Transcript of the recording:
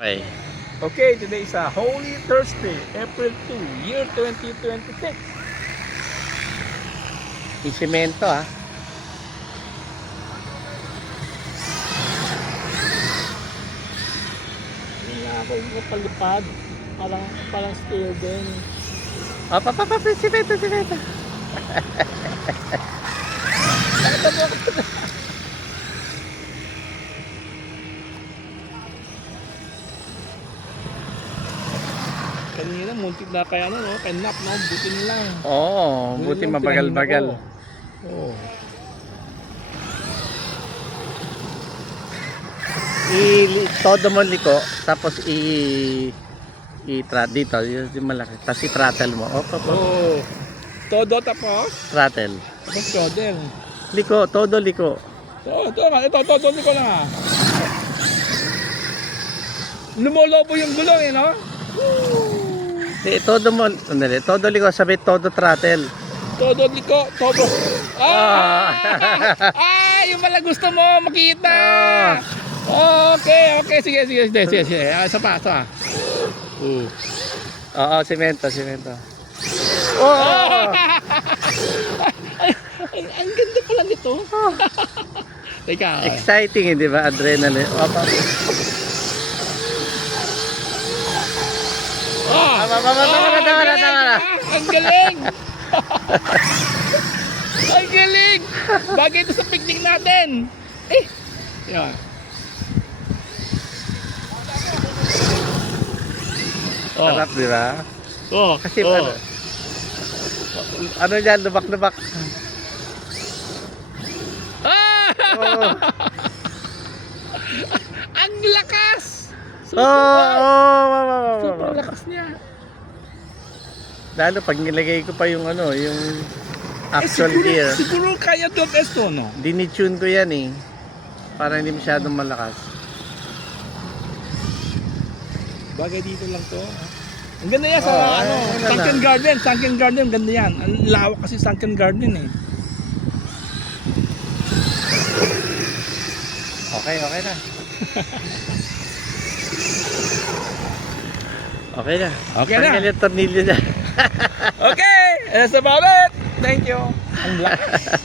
Okay. Okay, today is a Holy Thursday, April 2, year 2026. Isimento ah. Yung ako yung kapalipad, parang steel din. Oh, simento. Kanina, muntik na kaya no, kanap no, buti nilang. Oo, buti mabagal-bagal. Oo. Todo mo liko, tapos dito, yung malaki. Tapos i-throttle mo. Oo. Todo tapos, Throttle. tapos throttle. Todo liko. Ito, todo ko lang ah. Lumolobo yung gulong eh, no? Todo liko, sabi todo throttle. Todo liko, todo. Yung pala gusto mo makita. Okay, sige. Isa pa. Oo, simento. Ang ganda pala nito. Teka. Exciting, di ba? Adrenaline. Tama. Ang galing. Ang galing. Bagay ito sa picnic natin. Yan. Sarap, di ba? Kasi ano yan, lubak-lubak. Ang lakas. Sobrang lakas niya. Lalo pag nilagay ko pa yung yung actual gear. Siguro kaya to esto, no? Dinitune ko yan eh. Para hindi masyadong malakas. Bagay dito lang to. Ang ganda yan sa Sunken Garden, ganda yan. Ang lawak kasi Sunken Garden eh. Okay na. Okay na. Tanggal yung tornilyo na. Okay, that's about it. Thank you. Ang lakas.